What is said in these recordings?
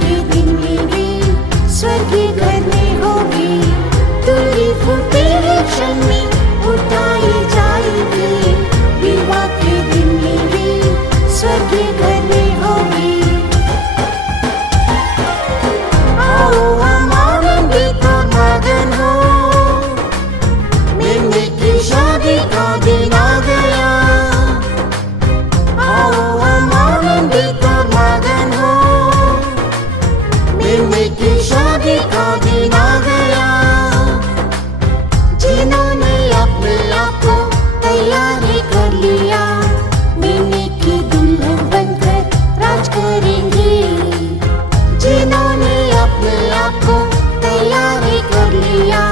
के दिन मेरे स्वर्गीय घर में होगी। तुरी फूटे क्षण में उठाई जाएगी। विवाह के दिन मेरे स्वर्गीय घर में होगी। आओ हम आनंदित मगन हो, मिलने की शादी का दिन आ गया। आओ हम आनंदित मगन हो, मिलने की शादी का दिन आ गया। जिन्होंने अपने आप को तैयारी कर लिया, मिलने की दुल्हन बनकर राज करेंगे। जिन्होंने अपने आप को तैयारी कर लिया,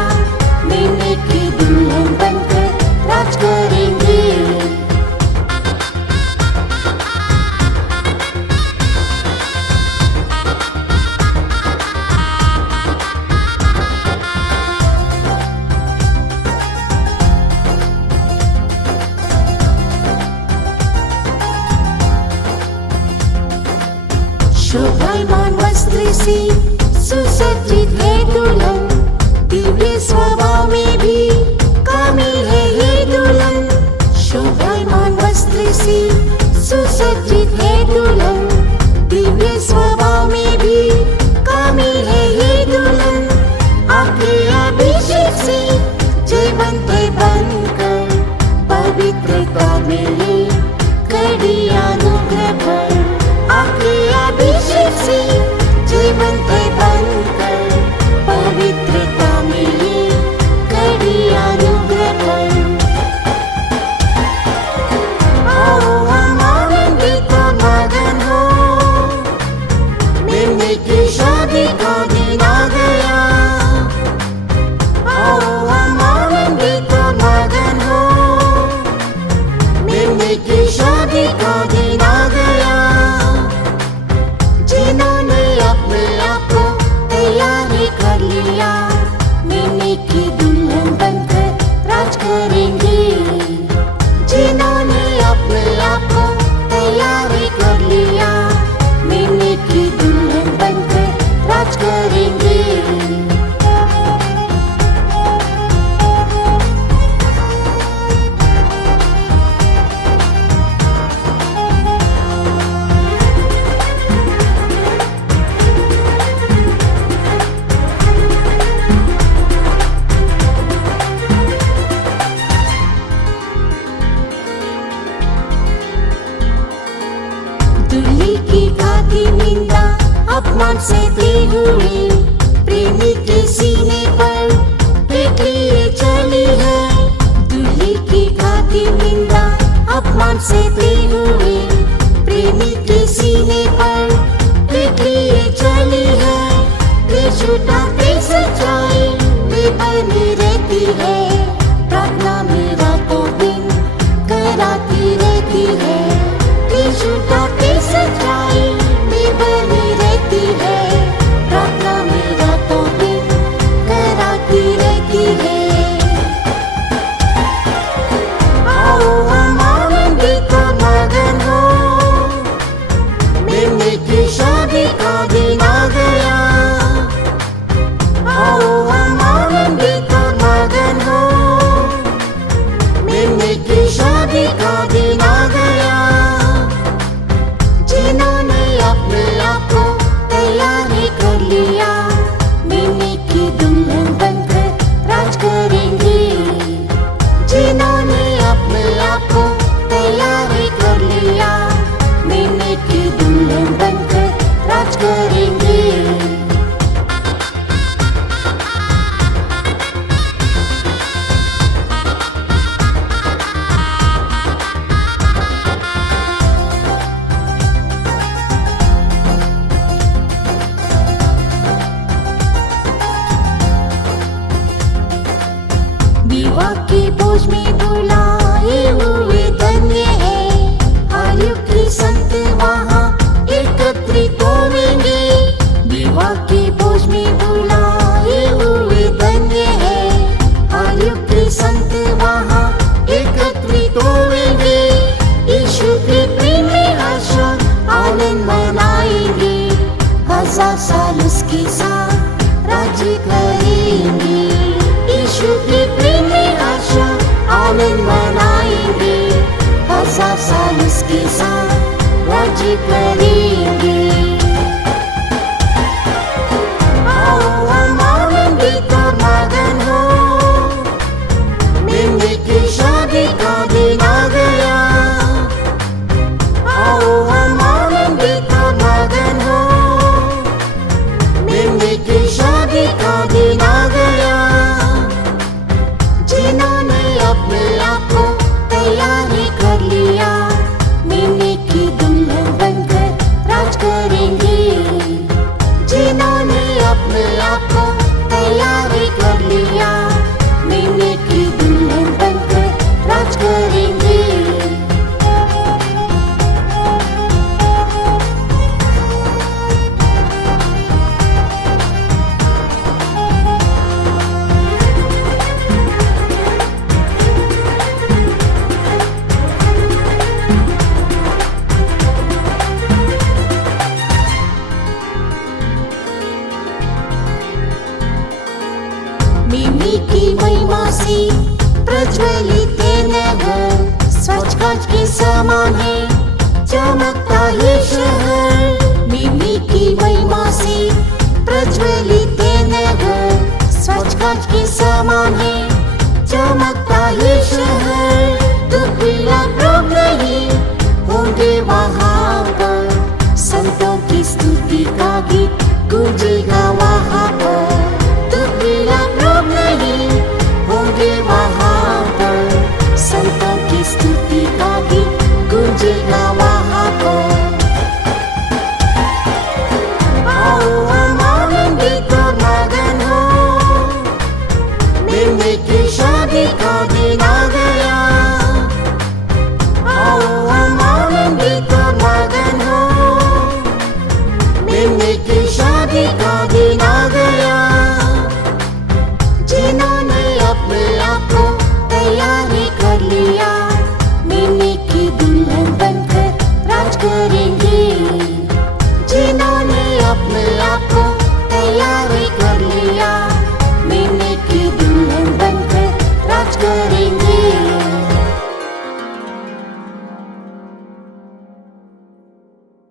मिलने की दुल्हन बनकर राज करेंगे। शोभायमान वस्त्र से सुसज्जित है दुल्हन, दिव्य स्वभाव में भी कामिल है ये दुल्हन। शोभायमान वस्त्र से सुसज्जित है दुल्हन, दिव्य स्वभाव में भी कामिल है ये दुल्हन। आपके अभिषेक से जीवंत बनकर पवित्रता में ये कड़ी अनुग्रह पर। आपके अभिषेक से जीवंत बनकर पवित्रता में ये कड़ी अनुग्रह पर। आओ हम आनंदित मगन हो, मिलने की शादी का दिन आ गया। आओ हम आनंदित मगन हो, मिलने की शादी का दिन आ गया। जिन्होंने अपने आप को तैयारी कर लिया, मिलने की दुल्हन बनकर राज करेंगे। जिन्होंने अपने आप को तैयारी कर लिया, मिलने की दुल्हन बनकर राज करेंगे। दुल्ही की खाती निंदा अपमान सहते हुए, प्रेमी के सीने पर पीठ लिए चली है। दुल्ही की खाती निंदा अपमान सहते हुए, प्रेमी के सीने पर पीठ लिए चली है। वे छुटाते सच्चाई वे बनी रहती है, प्रार्थना में रातों दिन कराती रहती है। छुटाते सच्चाई में बनी रहती है, प्रार्थना में रातों दिन कराती रहती है। आओ हम आनंदित मगन हो, मिलने की शादी का दिन आ गया। आओ हम आनंदित मगन हो, मिलने की शादी का दिन आ गया। जिन्होंने अपने आप को तैयारी कर लिया, मिलने की दुल्हन बनकर राज करेंगे। जिन्होंने अपने आप को तैयारी कर लिया, मिलने की दुल्हन बनकर राज करेंगे। विवाह के बोझ में बुलाए हुए धन्य है, आयु के संत वहाँ एकत्रित होंगे। विवाह के बोझ में बुलाए हुए धन्य है, आयु के संत वहाँ एकत्रित होंगे। यीशु के प्रेम में हर्ष आनंद मनाएंगे, हजार साल उसके साथ राज्य करेंगे। यीशु के प्रेम में आशा आनंद मनाएंगे। 1000 साल उसके साथ राज्य करेंगे। आओ हम आनंदित और मगन हो, मेमने की शादी का दिन आ गया। आओ हम आनंदित और मगन हो, मेमने की शादी का दिन आ गया। जिन्होंने अपने आप को तैयारी कर लिया, मेमने की दुल्हन बनकर राज करेंगे। जिन्होंने अपने आप को तैयारी कर लिया, मेमने की दुल्हन बनकर राज करेंगे। मेमने की महिमा से प्रज्वलित नगर, स्वच्छ कांच के समान है चमकता है शहर। मेमने की महिमा से प्रज्वलित नगर, स्वच्छ कांच के समान है चमकता है शहर। दुख विलाप रोग नहीं होंगे वहाँ पर, संतों की स्तुति का गीत गूंजे